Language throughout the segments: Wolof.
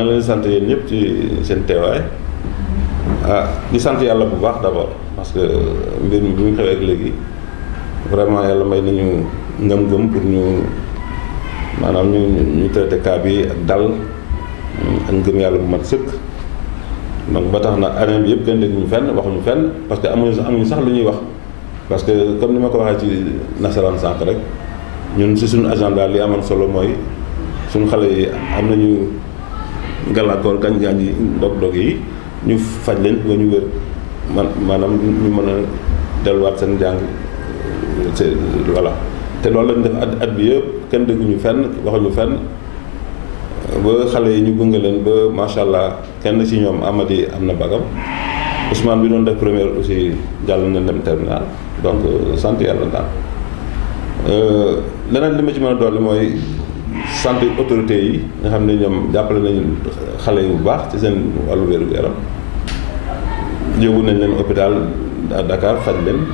maa ngi leen di sant yéen ñëpp ci seen teewaay di sant yàlla bu baax d'abord parce que mbir mi bi mu xewee ak léegi vraiment yàlla may nañu ngëm-ngëm pour ñu maanaam ñu traité cas bi ak dal ak ngëm yàlla bu mat sëkk. donc ba tax na année bi yëpp kenn dégguñu fenn waxuñu fenn parce que amuñu sax lu ñuy wax parce que comme ni ma ko waxee ci nasaraan sànq rek ñun si suñu agenda li amoon solo mooy suñu xale yi am nañu gàllankoor gaañ-gaañ yi dog-dog yi ñu faj leen ba ñu wér maanaam ñu mën a delluwaat seen njàng voilà te loolu lañ def at bi yëpp kenn dégguñu fenn waxuñu fenn ba xale yi ñu gunge leen ba macha allah kenn ci ñoom Amady am na bagam Ousmane bi doon def première aussi jàll na dem terminal donc sant yàlla daal leneen li ma ci mën a dolli mooy sant autorité yi nga xam ne ñoom jàppale nañu xale yi bu baax ci seen wàllu wér-gu-yaram yóbbu nañ leen hôpital à Dakar faj leen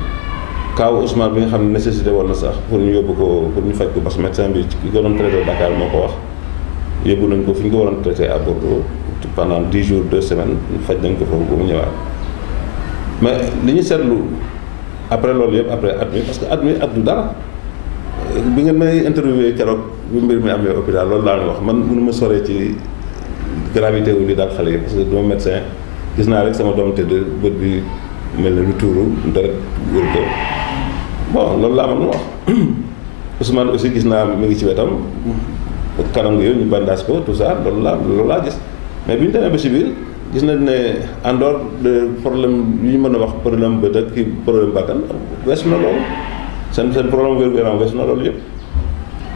kaaw Ousmane bi nga xam ne nécessité woon na sax pour ñu yóbbu ko pour ñu faj ko parce que médecin bi ki ko doon traité Dakar moo ko wax yóbbu nañ ko fi ñu ko waroon traité à Bordeaux pendant 10 jours 2 semaines faj nañ ko foofu ba mu ñëwaat mais li ñu seetlu après loolu yëpp après at mi parce que at mi at du dara bi ngeen may interviewé keroog bi mbir mi amee hôpital loolu laa wax man mënu ma soree ci gravité wu li daal xale yi parce que duma médecin gis naa rek sama doom tëdd bët bi mel na lu tuuru dara wër ko bon loolu laa mën wax Ousmane aussi gis naa mi ngi ci wetam kanam gi yooyu ñu bandage ko tout ça loolu laa gis mais bi ñu demee ba si biir gis nañ ne en dehors de problème yu ñu mën a wax problème bët ak kii problème bakkan weesu na loolu seen problème wér-gu-yaram weesu na loolu yëpp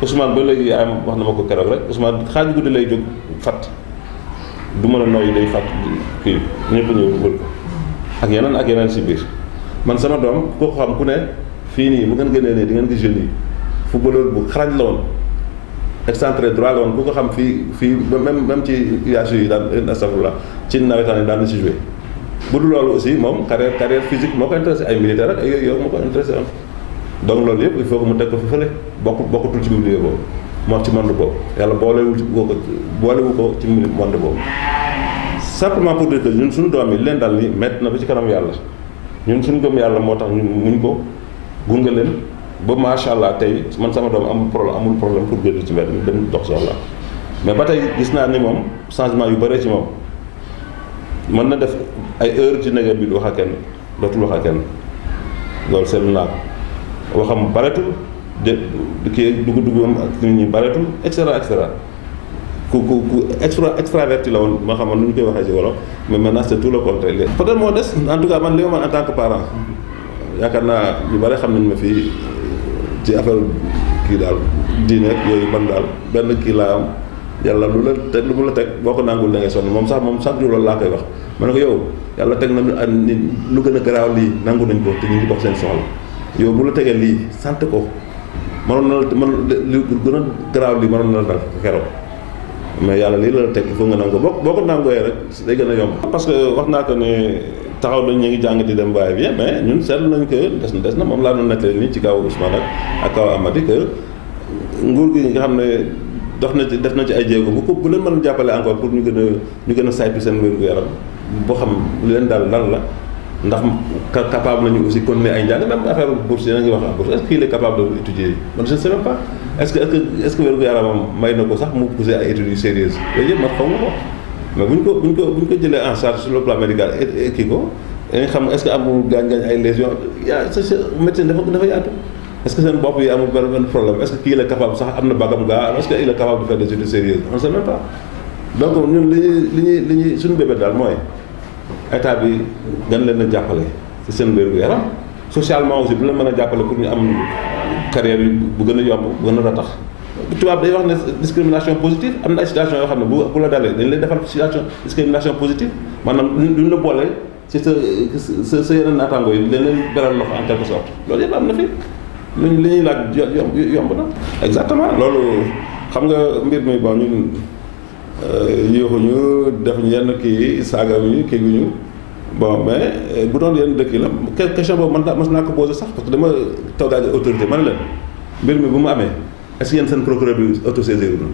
Ousmane ba léegi yaayam wax na ma ko keroog rek Ousmane xaaju guddi lay jóg fat du mën a noyyi day fat kii ñëpp ñëw wër ko ak yeneen si biir man sama doom koo xam ku ne fii nii bu ngeen génnee ne di ngeen gis jeunes yi footballeur bu xarañ la woon excentré droit la woon ku ko xam fii même ci yasu yi daan astafurlah ci nawetaan yi daan na si joué bu dul loolu aussi moom carrière physique moo ko intéressé ay militaire ak ay yooyu moo ko intéressé am donc loolu yëpp il faut que mu teg ko fi fële bokkutul ci milieu boobu moo ci monde boobu yàlla boolewu ko ci monde boobu simplement pour dire que ñun suñu doom yi leen dal ni métti na ba ci kanam yàlla ñun suñu gëm yàlla moo tax ñun muñ ko gunge leen ba macha allah tey man sama doom amul problème pour génn ci mbedd mi dem dox soxla mais ba tey gis naa ni moom changement yu bëree ci moom mën na def ay heure ci néeg bi du wax ak kenn dootul wax ak kenn loolu seetlu naa ko waxam bareetul kii dugg-duggam ak nit ñi bareetul et cetera ku extraverti la woon ma xamoon nu ñu koy waxee ci wolof mais maintenant c'est tout le contraire peut-être moo des en tout cas man li ma mën en tant que parent yaakaar naa ñu bare xam nañ ma fii ci affaire kii daal diine ak yooyu man daal benn kii laa am yàlla lu mu la teg boo ko nangul da ngay sonn moom chaque jour loolu laa koy wax ma ne ko yow yàlla teg na nit lu gën a garaaw lii nangu nañ ko te ñu ngi dox seen soxla yow bu la tegee lii sant ko mënoon na lu gën a garaaw lii mënoon na dal keroog mais yàlla lii la teg il faut nga nangu boo ko nangooyee rek day gën a yomb. parce que wax naa ko ne taxaw nañ ñu ngi jàng di dem waaye bien mais ñun seetlu nañ que des na moom laa doon nettali nii ci kaw Ousmane ak kaw Amady que nguur gi nga xam ne def na ci ay jéego bu leen mën a jàppale encore pour ñu gën a saytu seen wér-gu-yaram boo xam lu leen daal lan la ndax capable nañu aussi continuer ay njàng même affaire bourse yi na ngi wax bourse est-ce qu'il est capable de étudier man je ne sais même pas est-ce que wér-gu-yaramam may na ko sax mu pousser ay études yu sérieuses yooyu yëpp man xaw ma ko mais bu ñu ko jëlee en charge sur le plan médical et kii ko dañuy xam est-ce que amul gaañ-gaañ ay lésions médecine dafa yaatu est-ce que seen bopp yi amul benn problème est-ce que kii la capable sax am na bagam gaa est-ce que il est capable de faire des études sérieuses on ne sait même pas donc ñun li ñuy suñu bébé daal mooy état bi gën leen a jàppale ci seen wér-gu-yaram socialement aussi bu leen mën a jàppale pour ñu am carrière yi bu gën a yomb bu gën a ratax tubaab day wax ne discrimination positive am na ay situation yoo xam ne bu la dalee dañ lay defal situation discrimination positive maanaam duñ la boole ci sa yeneen naataango yi dañ leen beral loxo en quelque sorte loolu yëpp am na fi li ñuy laaj yomb na exactement loolu xam nga mbir mi bon ñun yéexuñu def ñu yenn kii saaga ñu kii guñu bon mais bu doon yenn dëkk yi la question boobu man mos naa ko posé sax parce que dama toogaaj autorité man leen mbir mi bu mu amee est-ce que yéen seen procureur bi autosaisir na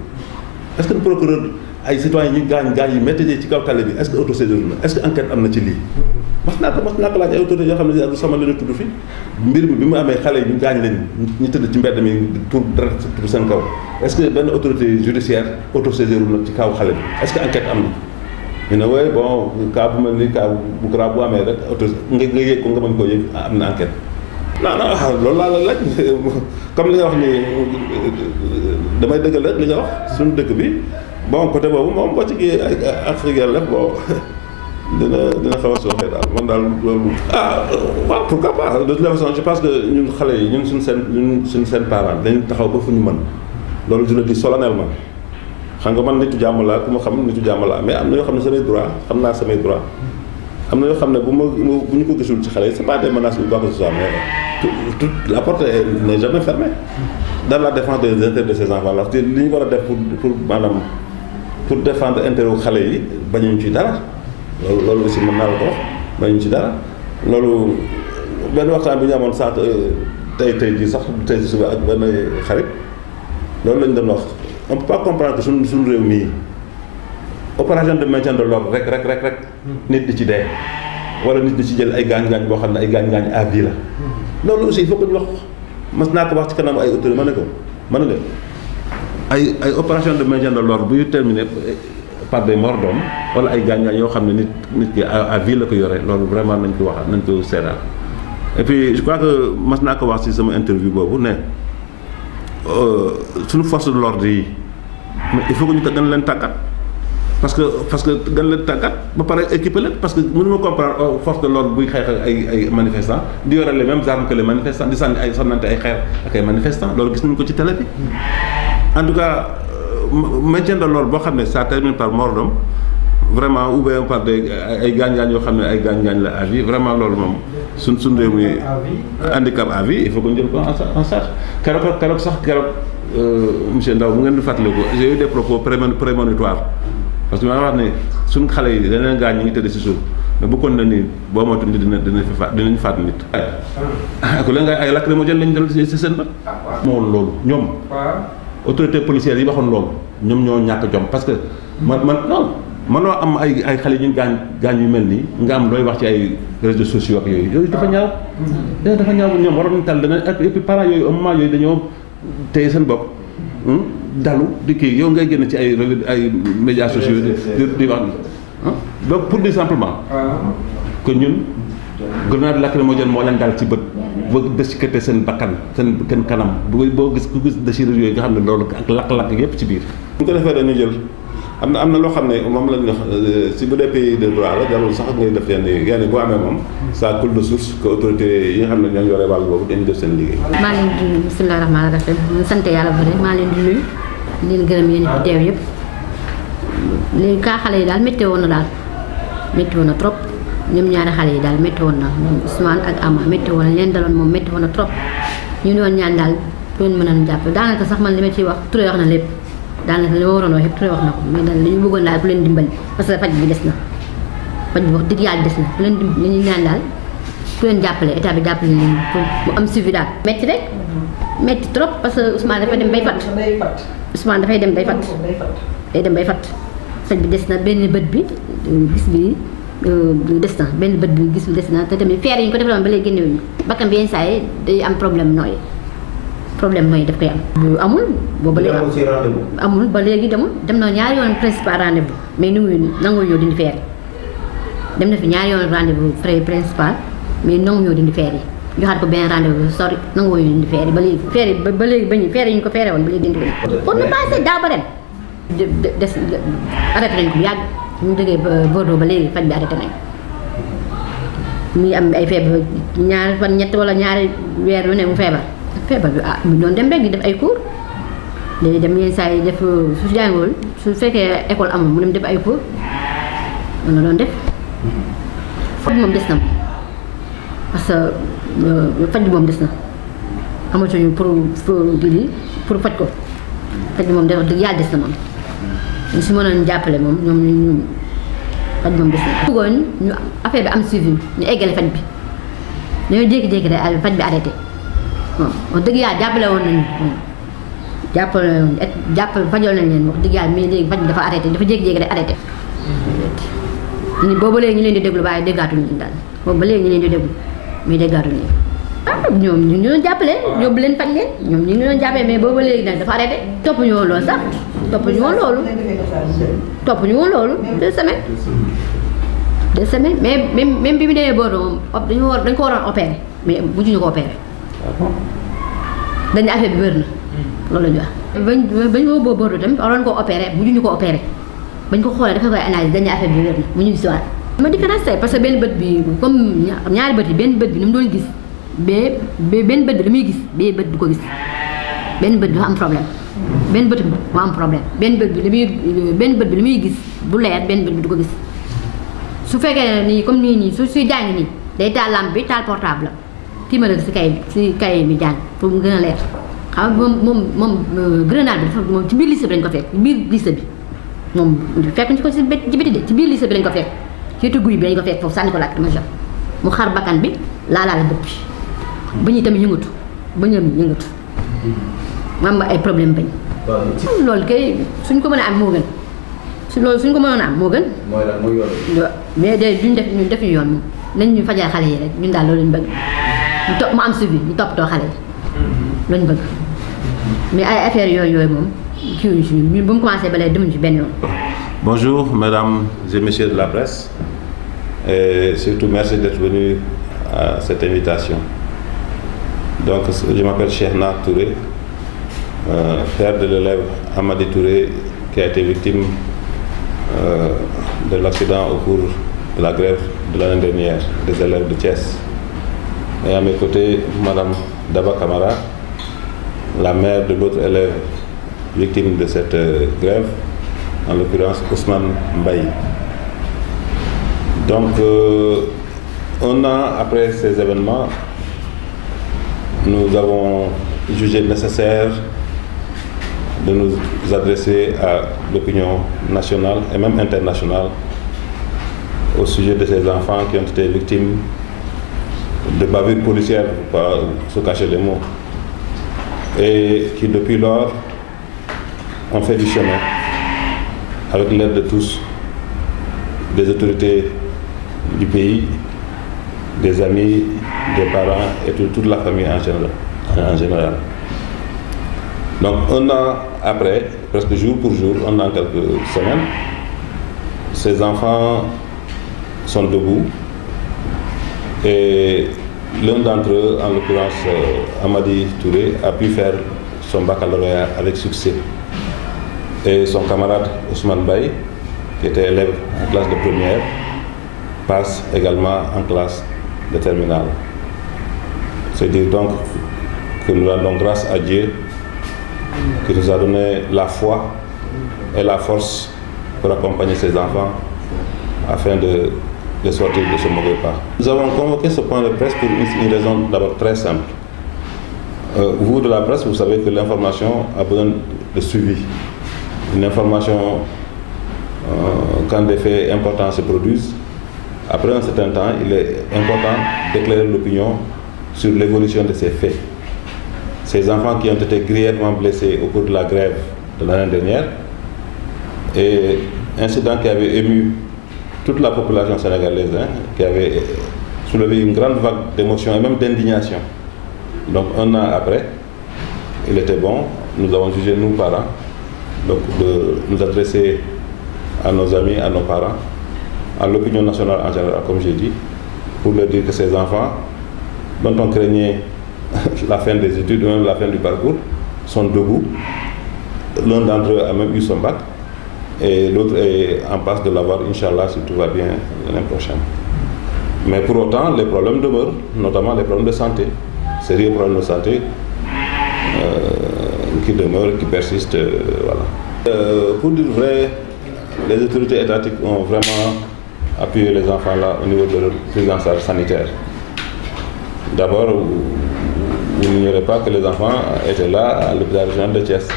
est-ce que procureur ay citoyens ñu gaañ yu métti ci kaw tali bi est-ce que autosaisine na est-ce que enquête am na ci lii. mas naa ko laaj ay autorités yoo xam ne sama la ñu tudd fi mbir mi bi mu amee xale yi ñu gaañ leen ñu tëdd ci mbedd mi pour dara pour seen kaw est-ce que benn autorité judiciaire autosaisine na ci kaw xale bi est-ce que enquête am na. ñu ne oui bon cas bu mel ni cas bu grave bu amee rek auto nga yëg ko nga mën koo yëg am na enquête. non loolu laa la laaj comme li nga wax ni damay dëggal rek li nga wax suñu dëkk bi bon côté boobu moom boo ci kii ak yàlla bon dina xaw a sooxee daal man daal loolu. waaw pourquoi pas de toute façon je pense que ñun xale yi ñun suñu seen parents dañu taxaw ba fu ñu mën loolu je le dis solennellement xam nga man nitu jàmm laa ku ma xam nitu jàmm laa mais am na yoo xam ne samay droit xam naa samay droit am na yoo xam ne bu ñu ko gisul ci xale yi c'est pas des menaces ou quoi que ce soit mais toute la porte n'est jamais fermée dans la défense des intérêts de ces enfants là te li ñu war a def pour maanaam pour défendre intérêt wu xale yi bañuñ ci dara loolu aussi mën naa la ko wax bañuñ ci dara loolu benn waxtaan bi ñu amoon sax tey jii sax tey si suba ak benn xarit loolu lañ doon wax on peut pas comprendre que suñu réew mii opération de maintien de l'ordre rek nit di ci dee wala nit di ci jël ay gaañ-gaañ boo xam ne ay gaañ-gaañ à vie la loolu aussi il faut que ñu wax mas naa ko wax ci kanam ay autorités ma ne leen ay opération de maintien de l'ordre bu ñu terminé par des morts d'hommes wala ay gaañ-gaañ yoo xam ne nit ki à vie la ko yore loolu vraiment nañ ko wax nañ ko seedaal et puis je crois que mas naa ko wax ci sama interview boobu ne suñu force de l'ordre yi mais il faut que ñu gën leen tàggat parce que gën leen tàggat ba pare équipé leen parce que mënuma comprendre force de l'ordre buy xeex ak ay manifestants di yore les mêmes armes que les manifestants di sànnante ay xeer ak ay manifestants loolu gis nañu ko ci télé bi. en tout cas maintien de l'ordre boo xam ne ça termine par mort d'homme vraiment ou bien par des ay gaañ-gaañ yoo xam ne ay gaañ-gaañ la à vie vraiment loolu moom suñ réew mi handicap à vie il faut que ñu jël ko en charge keroog sax monsieur Ndaw mu ngeen di fàttaliku j'ai eu des propos prémonitoires parce que maa wax ne suñu xale yi dañ leen gaañ ñi ngi tëdd si suuf mais bu kon na nii boo moytuwul dinañ faat nit. ku leen ay lacrymogène lañ dal si seen bët. moo loolu ñoom. autorité policière yi waxoon loolu ñoom ñoo ñàkk jom parce que mënoo am ay xale yu ñu gaañ yu mel nii nga am looy wax ci ay réseaux sociaux ak yooyu dafa ñaaw. dafa ñaaw ñoom waroon nañu tal dana et puis parents yooyu au moment yooyu dañoo téye seen bopp dalu di kii yow ngay génn ci ay médias sociaux di wax donc pour dire simplement que ñun grenade lacrymogène moo leen dal ci bët boo déchiqueté seen bakkan seen kanam boo gis ku gis déchirure yooyu nga xam ne loolu ak lakk-lakk yépp ci biir bu ko defee dañu jël am na loo xam ne moom lañ wax si bu dee pays de droit la jarul sax ngay def yenn boo amee moom ça coule de source que autorité yi nga xam ne ñoo yore wàll boobu dañu def seen liggéey. maa leen di nuyu bisimilah rahmaani rahiim sant yàlla ba maa leen di nuyu di leen gërëm yéen fi teew yëpp léegi kaa xale yi daal métti woon na trop ñoom ñaari xale yi daal métti woon na ñoom Ousmane ak Ama métti woon na leen daloon moom métti woon na trop ñu doon ñaan daal ku leen mën a jàpp daanaka sax man li ma ciy wax Touré wax na lépp. daanaka li ma waroon wax yëpp Touré wax na ko mais daal li ñu bëggoon daal ku leen dimbali parce que faj bi des na faj bi wax dëgg yàlla des na ku leen dimbali li ñu naan daal ku leen jàppale état bi jàppale leen pour mu am suivi daal. métti rek métti trop parce que Ousmane dafay dem bay fat Ousmane dafay dem bay fat day dem bay fat faj bi des na benn bët bi gis bi des na benn bët bi gis bi des na te tamit feer yi ñu ko defaloon ba léegi génnewuñu bakkan bi yenn saa yi day am problème nooy daf koy am. amul boobu léegi amul ba léegi dem na ñaari yoon principal rendez-vous mais nangu ñoo dindi feer yi dem na fi ñaari yoon rendez-vous principal mais nangu ñoo dindi feer yi joxaat ko benn rendez-vous sori nangu ñoo dindi feer yi ba léegi feer yi ba léegi bañu feer yi ñu ko feere woon ba léegi dindi ko pour ne passer daaw ba ren des arrêté nañ ko bu yàgg ñu jógee Bordeaux ba léegi faj bi arrêté nañ mu ngi am ay feebar ñaari fan ñett wala ñaari weer lu ne mu feebar bi mu doon dem rek di def ay cours léegi dem yenn saa yi def su jàngul su fekkee école amul mu dem def ay cours loolu la doon def faj moom des na parce que faj bi moom des na amatuñu pour faj ko faj bi moom dëgg yàlla des na moom ñu si mënoon jàppale moom ñoom ñu faj moom des na bëggoon ñu affaire bi am suivi ñu eggale faj bi dañoo jékki-jékki rek faj bi arrêté wax dëgg yàlla jàppale woon nañu jàppal fajol nañ leen wax dëgg yàlla mais léegi faj bi dafa arrêté dafa jékki-jékki rek arrêté. ñu boobu léegi ñu leen di déglu waaye déggaatuñu leen daal boobu ba léegi ñu leen di déglu mais déggaatuñu leen. ah ñoom ñu ngi doon jàppale yóbbu leen faj leen ñoom ñu ngi doon jàppale mais boobu ba léegi nag dafa arrêté. topp ñu woon loolu sax topp ñu woon loolu. topp ñu woon loolu 2 semaines. 2 semaines mais même bi mu demee boobu moom dañ ko waroon opéré mais mujjuñu ko opéré. dañ ne affaire bi wér na loolu la ñu wax. bañ ko boobu tamit waroon koo opéré mujjuñu ko opéré bañ ko xoolee dafa koy analyse dañ ne affaire bi wér na mu ñu si waat. ma différence tey parce que benn bët bi comme ñaari bët yi benn bët bi ni mu doon gis benn bët bi li muy gis benn bët du ko gis benn bët bi dafa am problème benn bët bi moo am problème benn bët bi li muy gis du leer benn bët bi du ko gis. su fekkee nii comme nii suy jàng nii day taal lampe bi taal portable la kii ma rek si kay bi jàng pour mu gën a leer xam nga moom grenade bi dafa moom ci biir lycée bi lañ ko fekk ci biir lycée bi moom fekk ñu ko ci biti de ci biir lycée bi lañ ko fekk ci guy bi lañ ko fekk foofu sànni ko lacrymogène mu xar bakkan bi laalaale bët bi ba ñuy tamit yëngatu ba ñoom yëngatu mu am ay problème bañ loolu kay suñ ko mën a am moo gën loolu suñ ko mënoon a am moo gën. mooy lan mooy yoon. mais de duñ def ñun defuñu yoon moom nañ ñu fajal xale yi rek ñun daal loolu lañ bëgg ñu topp mu am suivi ñu toppatoo xale yi lañ bëgg mais ay affaire yooyu moom kii wuñu si ñun ba mu commencé ba léegi demuñu si benn yoon. Bonjour mesdames et messieurs de la presse et surtout merci d'être venus à cette invitation. Donc je m'appelle Cheikhna Touré, père de l'élève Amady Touré qui a été victime de l'accident au cours de la grève de l'année dernière des élèves de Thiès. Et à mes côtés, Madame Daba Kamara, la mère de l'autre élève victime de cette grève, en l'occurrence Ousmane Mbaye. Donc, 1 an après ces événements, nous avons jugé nécessaire de nous adresser à l'opinion nationale et même internationale au sujet de ces enfants qui ont été victimes de bavures policières, pour ne pas se cacher les mots, et qui depuis lors ont fait du chemin avec l'aide de tous, des autorités du pays, des amis, des parents et toute la famille en général. Donc 1 an après, presque jour pour jour, on a quelques semaines, ces enfants sont debout et l'un d'entre eux, en l'occurrence Amady Touré, a pu faire son baccalauréat avec succès. Et son camarade Ousmane Mbaye, qui était élève en classe de première, passe également en classe de terminale. C'est dire donc que nous rendons grâce à Dieu qui nous a donné la foi et la force pour accompagner ces enfants afin de sortir de ce mauvais pas. Nous avons convoqué ce point de presse pour une raison d'abord très simple. Vous de la presse, vous savez que l'information a besoin de suivi. Une information, quand des faits importants se produisent, après un certain temps, il est important d'éclairer l'opinion sur l'évolution de ces faits. Ces enfants qui ont été grièvement blessés au cours de la grève de l'année dernière, et incident qui avait ému toute la population sénégalaise, qui avait soulevé une grande vague d'émotion et même d'indignation. Donc 1 an après, il était bon, nous avons jugé, nous parents, donc de nous adresser à nos amis, à nos parents, à l'opinion nationale en général, comme j'ai dit, pour leur dire que ces enfants, dont on craignait la fin des études, même la fin du parcours, sont debout. L'un d'entre eux a même eu son bac et l'autre est en passe de l'avoir, Inch'Allah, si tout va bien l'année prochaine. Mais pour autant, les problèmes demeurent, notamment les problèmes de santé, sérieux problèmes de santé qui demeurent, qui persistent. Voilà. Pour dire vrai, les autorités étatiques ont vraiment appuyé les enfants là au niveau de leur prise en charge sanitaire. D'abord, vous n'ignorez pas que les enfants étaient là à l'hôpital régional de Thiès.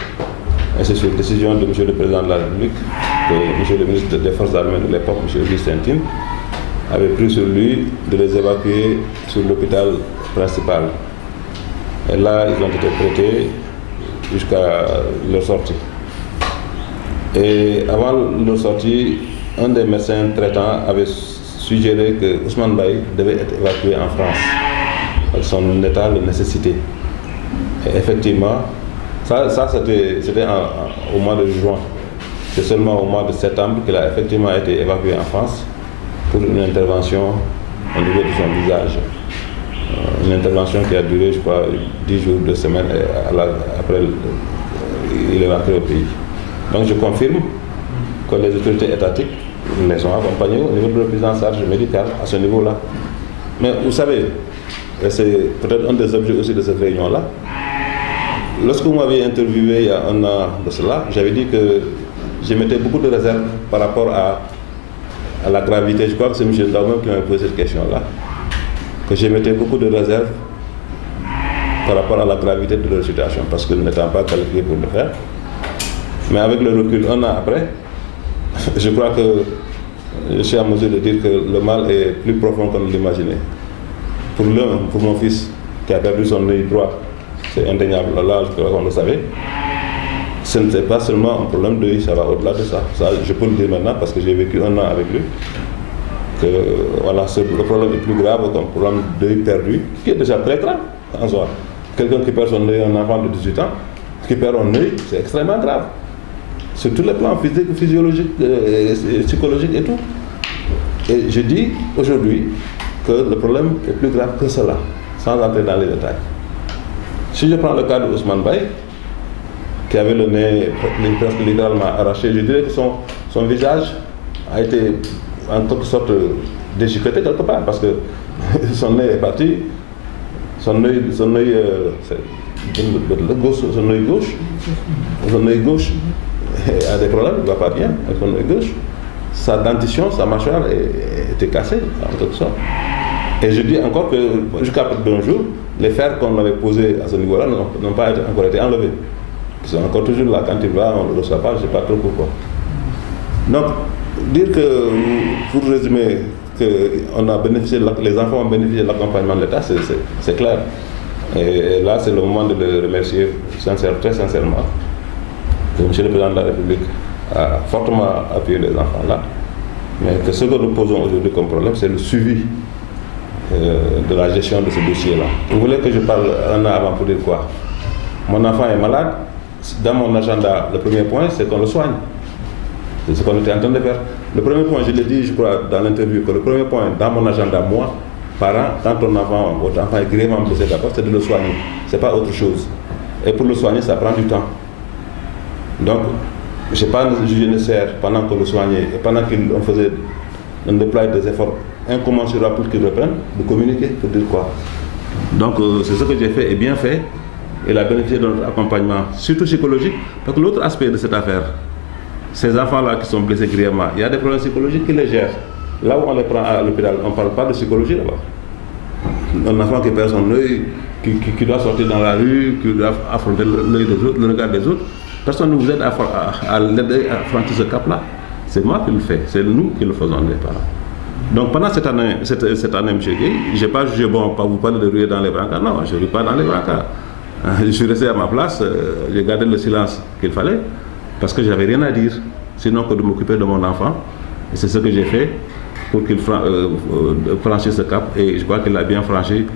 Et c'est sur décision de M. le Président de la République que M. le ministre des Forces armées de l'époque, M. Guy Saintine, avait pris sur lui de les évacuer sur l'hôpital principal. Et là, ils ont été traités jusqu'à leur sortie. Et avant leur sortie, un des médecins traitants avait suggéré que Ousmane Baye devait être évacué en France. Son état le nécessitait. Et effectivement, ça c'était au mois de juin. C'est seulement au mois de septembre qu'il a effectivement été évacué en France pour une intervention au niveau de son visage. Une intervention qui a duré, je crois, 10 jours, 2 semaines, et après il est rentré au pays. Donc je confirme que les autorités étatiques les ont accompagnés au niveau de la prise en charge médicale à ce niveau-là. Mais vous savez, et c'est peut-être un des objets aussi de cette réunion-là, lorsque vous m'aviez interviewé il y a 1 an de cela, j'avais dit que je mettais beaucoup de réserves par rapport à la gravité. Je crois que c'est M. Ndaoum qui m'a posé cette question-là, que je mettais beaucoup de réserves par rapport à la gravité de leur situation, parce que n'étant pas qualifié pour le faire. Mais avec le recul 1 an après, je crois que je suis en mesure de dire que le mal est plus profond qu'on ne l'imaginait. Pour l'un, pour mon fils, qui a perdu son œil droit, c'est indéniable, là je crois qu'on le savait. Ce n'est pas seulement un problème d'œil, ça va au-delà de ça. Ça. Je peux le dire maintenant parce que j'ai vécu 1 an avec lui. Que voilà, le problème est plus grave qu'un problème d'œil perdu, qui est déjà très grave en soi. Quelqu'un qui perd son œil, un enfant de 18 ans, qui perd un œil, c'est extrêmement grave. Sur tous les plans physiques, physiologiques, psychologiques et tout. Et je dis aujourd'hui que le problème est plus grave que cela, sans entrer dans les détails. Si je prends le cas de Ousmane Baye, qui avait le nez presque littéralement arraché, je dirais que son visage a été en quelque sorte déchiqueté quelque part, parce que son nez est parti, son œil gauche a des problèmes, il ne va pas bien avec son œil gauche. Sa dentition, sa mâchoire était cassée en quelque sorte. Et je dis encore que jusqu'à peu d'un jour, les fers qu'on avait posés à ce niveau-là n'ont pas encore été enlevés. Ils sont encore toujours là. Quand il va, on ne le reçoit pas, je ne sais pas trop pourquoi. Donc, dire que, pour résumer, que les enfants ont bénéficié de l'accompagnement de l'État, c'est clair. Et là, c'est le moment de le remercier très sincèrement. Que M. le Président de la République a fortement appuyé les enfants là. Mais que ce que nous posons aujourd'hui comme problème, c'est le suivi de la gestion de ce dossier-là. Vous voulez que je parle 1 an avant pour dire quoi? Mon enfant est malade. Dans mon agenda, le premier point, c'est qu'on le soigne. C'est ce qu'on était en train de faire. Le premier point, je l'ai dit, je crois, dans l'interview, que le premier point, dans mon agenda, moi, parent, quand votre enfant est grièvement blessé d'abord, c'est de le soigner. Ce n'est pas autre chose. Et pour le soigner, ça prend du temps. Donc, je n'ai pas jugé nécessaire, pendant qu'on le soignait, et pendant qu'on déployait des efforts incommensurables pour qu'il reprenne, de communiquer, pour dire quoi. Donc, c'est ce que j'ai fait et bien fait. Il a bénéficié de notre accompagnement, surtout psychologique, parce que l'autre aspect de cette affaire, ces enfants-là qui sont blessés grièvement, il y a des problèmes psychologiques qui les gèrent. Là où on les prend à l'hôpital, on ne parle pas de psychologie là-bas. Un enfant qui perd son œil, qui doit sortir dans la rue, qui doit affronter l'œil des autres, le regard des autres, personne ne vous aide à l'aider à affronter ce cap-là. C'est moi qui le fais, c'est nous qui le faisons, les parents. Donc pendant cette année, M. Gueye, je n'ai pas jugé bon pas vous parler de ruer dans les brancards. Non, je ne ris pas dans les brancards. Je suis resté à ma place, j'ai gardé le silence qu'il fallait, parce que je n'avais rien à dire, sinon que de m'occuper de mon enfant. Et c'est ce que j'ai fait pour qu'il franchisse ce cap, et je crois qu'il l'a bien franchi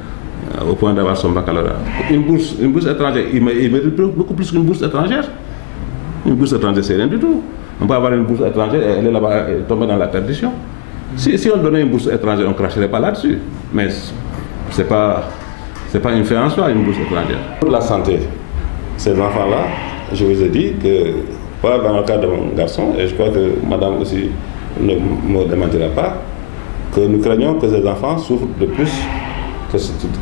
au point d'avoir son baccalauréat. Une bourse étrangère, il mérite beaucoup plus qu'une bourse étrangère. Une bourse étrangère, c'est rien du tout. On peut avoir une bourse étrangère et elle est là-bas, elle est tombée dans la perdition. Si on donnait une bourse étrangère, on ne cracherait pas là-dessus. Mais ce n'est pas une fin en soi, une bourse étrangère. Pour la santé, ces enfants-là, je vous ai dit que, pas dans le cas de mon garçon, et je crois que madame aussi ne me démentira pas, que nous craignons que ces enfants souffrent de plus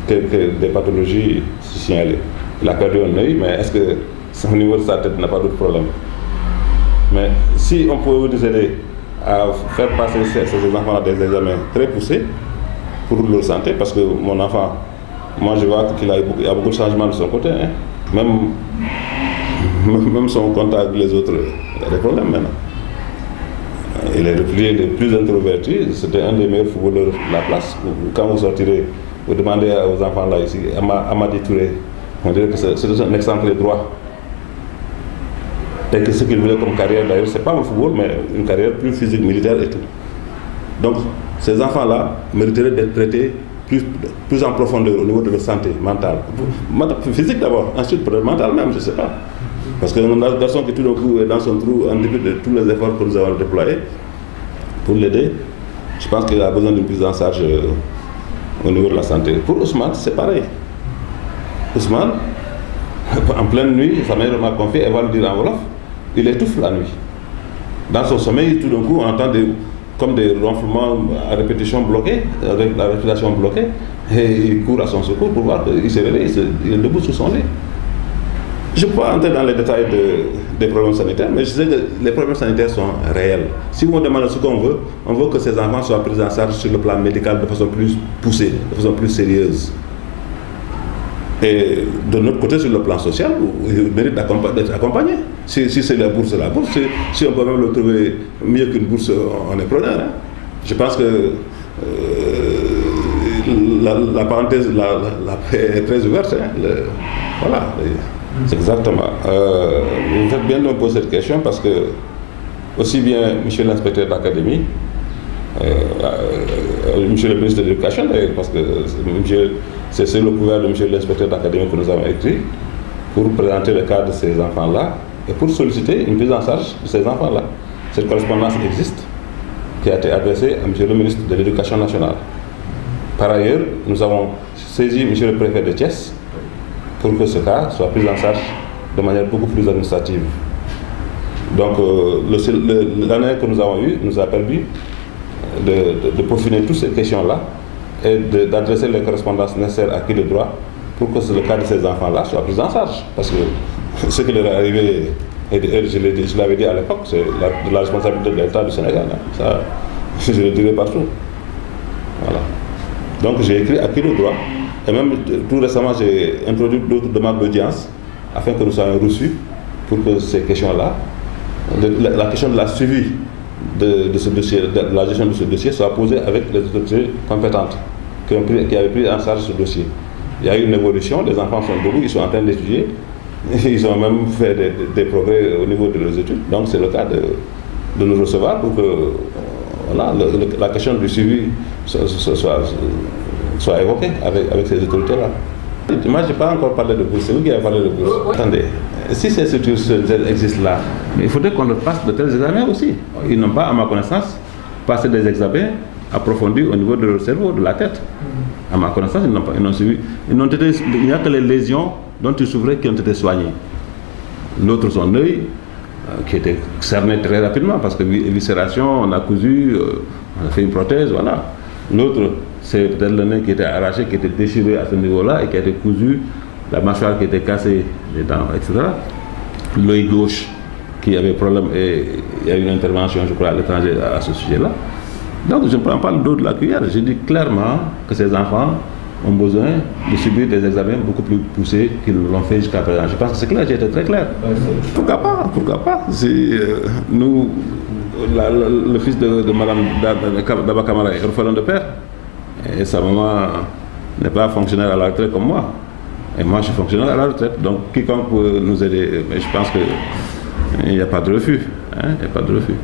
que des pathologies signalées. Il a perdu un œil, mais est-ce que au niveau de sa tête n'a pas d'autres problèmes? Mais si on pouvait vous aider à faire passer ces enfants à des examens très poussés pour leur santé, parce que mon enfant, moi je vois qu'il y a beaucoup de changements de son côté, hein. Même son contact avec les autres, il y a des problèmes maintenant. Il est le plus introverti, c'était un des meilleurs footballeurs de la place. Quand vous sortirez, vous demandez aux enfants là ici, Amadi Touré, on dirait que c'est un exemplaire droit. Et que ce qu'il voulait comme carrière, d'ailleurs, c'est pas le football, mais une carrière plus physique, militaire et tout. Donc, ces enfants-là mériteraient d'être traités plus en profondeur au niveau de leur santé mentale. Physique d'abord, ensuite peut-être mentale même, je ne sais pas. Parce qu'un garçon qui tout d'un coup est dans son trou, en dépit de tous les efforts que nous avons déployés pour l'aider, je pense qu'il a besoin d'une prise en charge au niveau de la santé. Pour Ousmane, c'est pareil. Ousmane, en pleine nuit, sa mère m'a confié, elle va le dire en Wolof, il étouffe la nuit. Dans son sommeil, tout d'un coup, on entend comme des ronflements à répétition bloqués, avec la respiration bloquée, et il court à son secours pour voir qu'il s'est réveillé, il est debout sur son lit. Je ne peux pas entrer dans les détails des problèmes sanitaires, mais je sais que les problèmes sanitaires sont réels. Si on demande ce qu'on veut, on veut que ces enfants soient pris en charge sur le plan médical de façon plus poussée, de façon plus sérieuse. Et de notre côté, sur le plan social, il mérite d'être accompagné. Si c'est la bourse, c'est la bourse. Si on peut même le trouver mieux qu'une bourse, on est preneur. Hein. Je pense que la parenthèse est très ouverte. Hein. Voilà. Exactement. Vous faites bien de me poser cette question parce que, aussi bien monsieur l'inspecteur d'académie, monsieur le ministre de l'Éducation d'ailleurs, parce que c'est le pouvoir de monsieur l'inspecteur d'académie que nous avons écrit pour présenter le cas de ces enfants-là et pour solliciter une prise en charge de ces enfants-là. Cette correspondance existe, qui a été adressée à monsieur le ministre de l'Éducation nationale. Par ailleurs, nous avons saisi monsieur le préfet de Thiès pour que ce cas soit pris en charge de manière beaucoup plus administrative. Donc, l'année que nous avons eue nous a permis de peaufiner toutes ces questions-là et d'adresser les correspondances nécessaires à qui de droit pour que le cas de ces enfants-là soit pris en charge. Parce que ce qui leur est arrivé, je l'avais dit à l'époque, c'est de la responsabilité de l'État du Sénégal. Hein. Ça, je le dirai partout. Voilà. Donc j'ai écrit à qui de droit. Et même tout récemment, j'ai introduit d'autres demandes d'audience afin que nous soyons reçus pour que ces questions-là, la question de la suivi de ce dossier, de la gestion de ce dossier soit posée avec les autorités compétentes qui avaient pris en charge ce dossier. Il y a eu une évolution, les enfants sont debout, ils sont en train d'étudier, ils ont même fait des progrès au niveau de leurs études. Donc c'est le cas de nous recevoir pour que voilà, la question du suivi soit évoquée avec ces autorités-là. Moi, je n'ai pas encore parlé de bourse, c'est vous qui avez parlé de bourse. Attendez, si ces structures existent là, il faudrait qu'on leur passe de tels examens aussi. Ils n'ont pas, à ma connaissance, passé des examens approfondis au niveau de leur cerveau, de la tête. À ma connaissance, ils n'ont suivi. Il n'y a que les lésions dont ils souffraient qui ont été soignées. L'autre, son œil, qui était cerné très rapidement parce que éviscération, on a cousu, on a fait une prothèse, voilà. L'autre, c'est peut-être le nez qui était arraché, qui était déchiré à ce niveau-là et qui a été cousu, la mâchoire qui était cassée, les dents, etc. L'œil gauche qui avait problème et il y a eu une intervention, je crois, à l'étranger à ce sujet-là. Donc je ne prends pas le dos de la cuillère, je dis clairement que ces enfants ont besoin de subir des examens beaucoup plus poussés qu'ils l'ont fait jusqu'à présent. Je pense que c'est clair, j'ai été très clair. Pourquoi pas si nous, le fils de Mme Daba Kamara est orphelin de père, et sa maman n'est pas fonctionnaire à la retraite comme moi. Et moi, je suis fonctionnaire à la retraite. Donc, quiconque peut nous aider, mais je pense qu'il n'y a pas de refus. Hein, il n'y a pas de refus.